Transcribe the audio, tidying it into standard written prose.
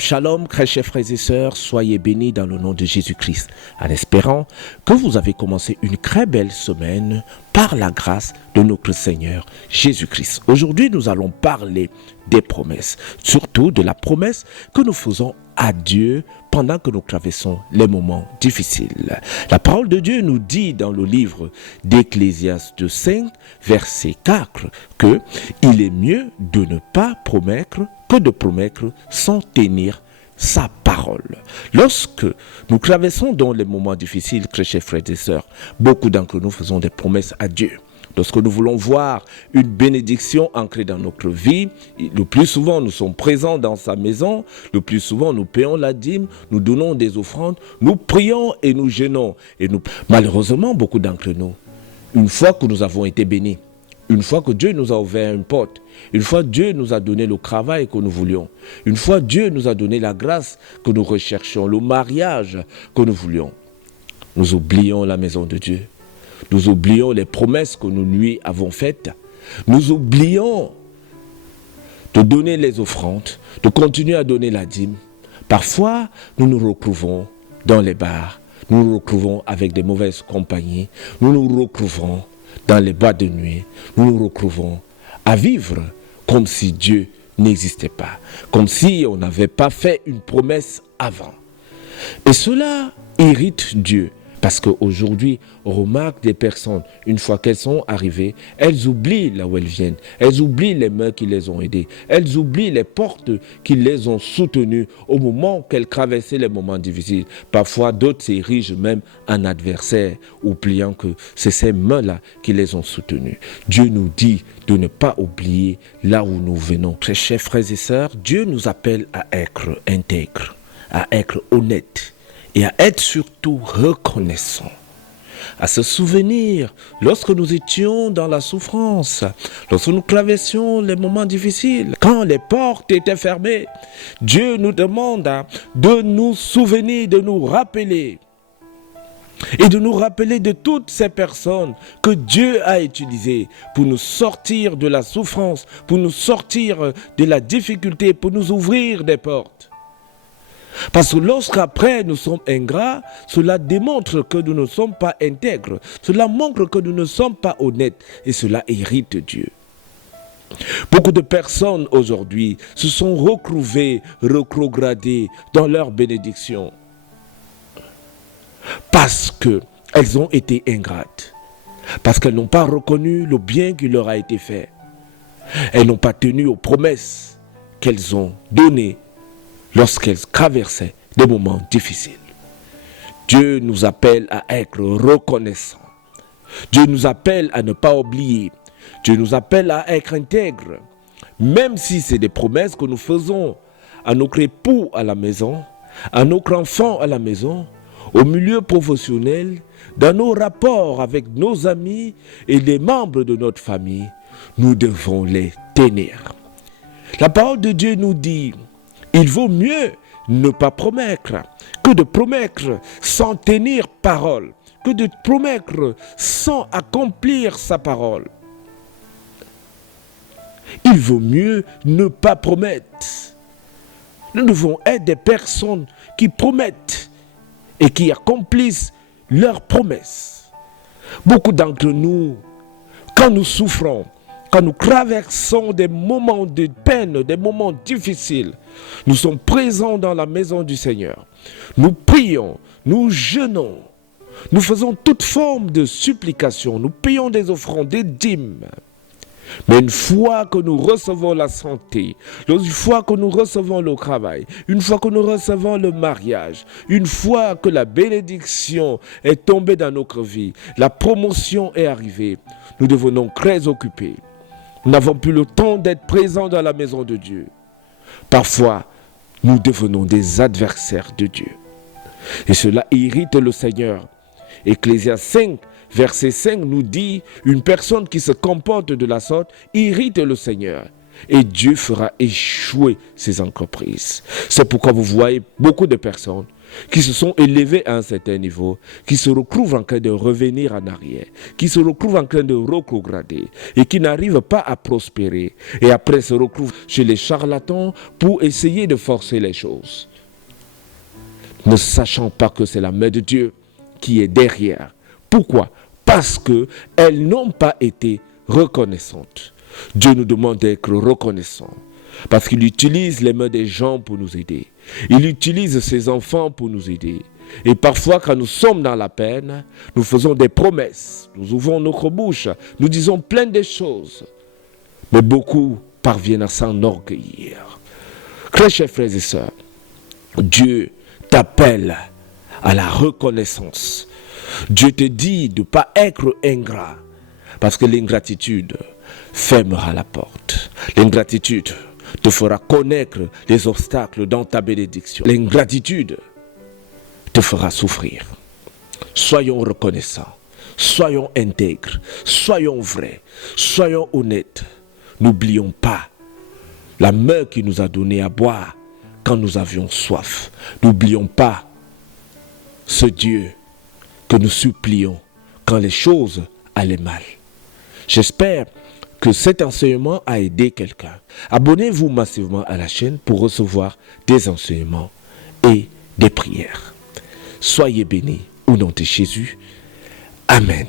Shalom, très chers frères et sœurs, soyez bénis dans le nom de Jésus-Christ, en espérant que vous avez commencé une très belle semaine par la grâce de notre Seigneur Jésus-Christ. Aujourd'hui, nous allons parler des promesses, surtout de la promesse que nous faisons à Dieu pendant que nous traversons les moments difficiles. La parole de Dieu nous dit dans le livre d'Ecclésiaste 5, verset 4, que il est mieux de ne pas promettre que de promettre sans tenir sa parole. Lorsque nous traversons dans les moments difficiles, très chers frères et sœurs, beaucoup d'entre nous faisons des promesses à Dieu. Lorsque nous voulons voir une bénédiction ancrée dans notre vie, le plus souvent nous sommes présents dans sa maison, le plus souvent nous payons la dîme, nous donnons des offrandes, nous prions et nous jeûnons. Malheureusement, beaucoup d'entre nous, une fois que nous avons été bénis, une fois que Dieu nous a ouvert une porte, une fois Dieu nous a donné le travail que nous voulions, une fois Dieu nous a donné la grâce que nous recherchions, le mariage que nous voulions, nous oublions la maison de Dieu. Nous oublions les promesses que nous lui avons faites. Nous oublions de donner les offrandes, de continuer à donner la dîme. Parfois, nous nous retrouvons dans les bars, nous nous retrouvons avec des mauvaises compagnies, nous nous retrouvons dans les boîtes de nuit, nous nous retrouvons à vivre comme si Dieu n'existait pas, comme si on n'avait pas fait une promesse avant. Et cela irrite Dieu. Parce qu'aujourd'hui, on remarque des personnes, une fois qu'elles sont arrivées, elles oublient là où elles viennent. Elles oublient les mains qui les ont aidées. Elles oublient les portes qui les ont soutenues au moment qu'elles traversaient les moments difficiles. Parfois, d'autres s'érigent même en adversaires, oubliant que c'est ces mains-là qui les ont soutenues. Dieu nous dit de ne pas oublier là où nous venons. Très chers frères et sœurs, Dieu nous appelle à être intègres, à être honnêtes. Et à être surtout reconnaissant, à se souvenir lorsque nous étions dans la souffrance, lorsque nous traversions les moments difficiles, quand les portes étaient fermées, Dieu nous demande de nous souvenir, de nous rappeler et de nous rappeler de toutes ces personnes que Dieu a utilisées pour nous sortir de la souffrance, pour nous sortir de la difficulté, pour nous ouvrir des portes. Parce que lorsqu'après nous sommes ingrats, cela démontre que nous ne sommes pas intègres. Cela montre que nous ne sommes pas honnêtes et cela irrite Dieu. Beaucoup de personnes aujourd'hui se sont retrouvées, rétrogradées dans leur bénédiction parce qu'elles ont été ingrates, parce qu'elles n'ont pas reconnu le bien qui leur a été fait. Elles n'ont pas tenu aux promesses qu'elles ont données lorsqu'elles traversaient des moments difficiles. Dieu nous appelle à être reconnaissants. Dieu nous appelle à ne pas oublier. Dieu nous appelle à être intègres. Même si c'est des promesses que nous faisons à notre époux à la maison, à notre enfant à la maison, au milieu professionnel, dans nos rapports avec nos amis et les membres de notre famille, nous devons les tenir. La parole de Dieu nous dit: il vaut mieux ne pas promettre que de promettre sans tenir parole, que de promettre sans accomplir sa parole. Il vaut mieux ne pas promettre. Nous devons être des personnes qui promettent et qui accomplissent leurs promesses. Beaucoup d'entre nous, quand nous souffrons, quand nous traversons des moments de peine, des moments difficiles, nous sommes présents dans la maison du Seigneur. Nous prions, nous jeûnons, nous faisons toute forme de supplication, nous payons des offrandes, des dîmes. Mais une fois que nous recevons la santé, une fois que nous recevons le travail, une fois que nous recevons le mariage, une fois que la bénédiction est tombée dans notre vie, la promotion est arrivée, nous devenons très occupés. Nous n'avons plus le temps d'être présents dans la maison de Dieu. Parfois, nous devenons des adversaires de Dieu. Et cela irrite le Seigneur. Ecclésiaste 5, verset 5 nous dit: une personne qui se comporte de la sorte irrite le Seigneur. Et Dieu fera échouer ses entreprises. C'est pourquoi vous voyez beaucoup de personnes qui se sont élevés à un certain niveau, qui se retrouvent en train de revenir en arrière, qui se retrouvent en train de retrograder et qui n'arrivent pas à prospérer et après se retrouvent chez les charlatans pour essayer de forcer les choses. Ne sachant pas que c'est la main de Dieu qui est derrière. Pourquoi? Parce qu'elles n'ont pas été reconnaissantes. Dieu nous demande d'être reconnaissants. Parce qu'il utilise les mains des gens pour nous aider. Il utilise ses enfants pour nous aider. Et parfois, quand nous sommes dans la peine, nous faisons des promesses. Nous ouvrons notre bouche. Nous disons plein de choses. Mais beaucoup parviennent à s'enorgueillir. Très chers frères et sœurs, Dieu t'appelle à la reconnaissance. Dieu te dit de ne pas être ingrat. Parce que l'ingratitude fermera la porte. L'ingratitude te fera connaître les obstacles dans ta bénédiction. L'ingratitude te fera souffrir. Soyons reconnaissants, soyons intègres, soyons vrais, soyons honnêtes. N'oublions pas la main qui nous a donné à boire quand nous avions soif. N'oublions pas ce Dieu que nous supplions quand les choses allaient mal. J'espère que cet enseignement a aidé quelqu'un. Abonnez-vous massivement à la chaîne pour recevoir des enseignements et des prières. Soyez bénis au nom de Jésus. Amen.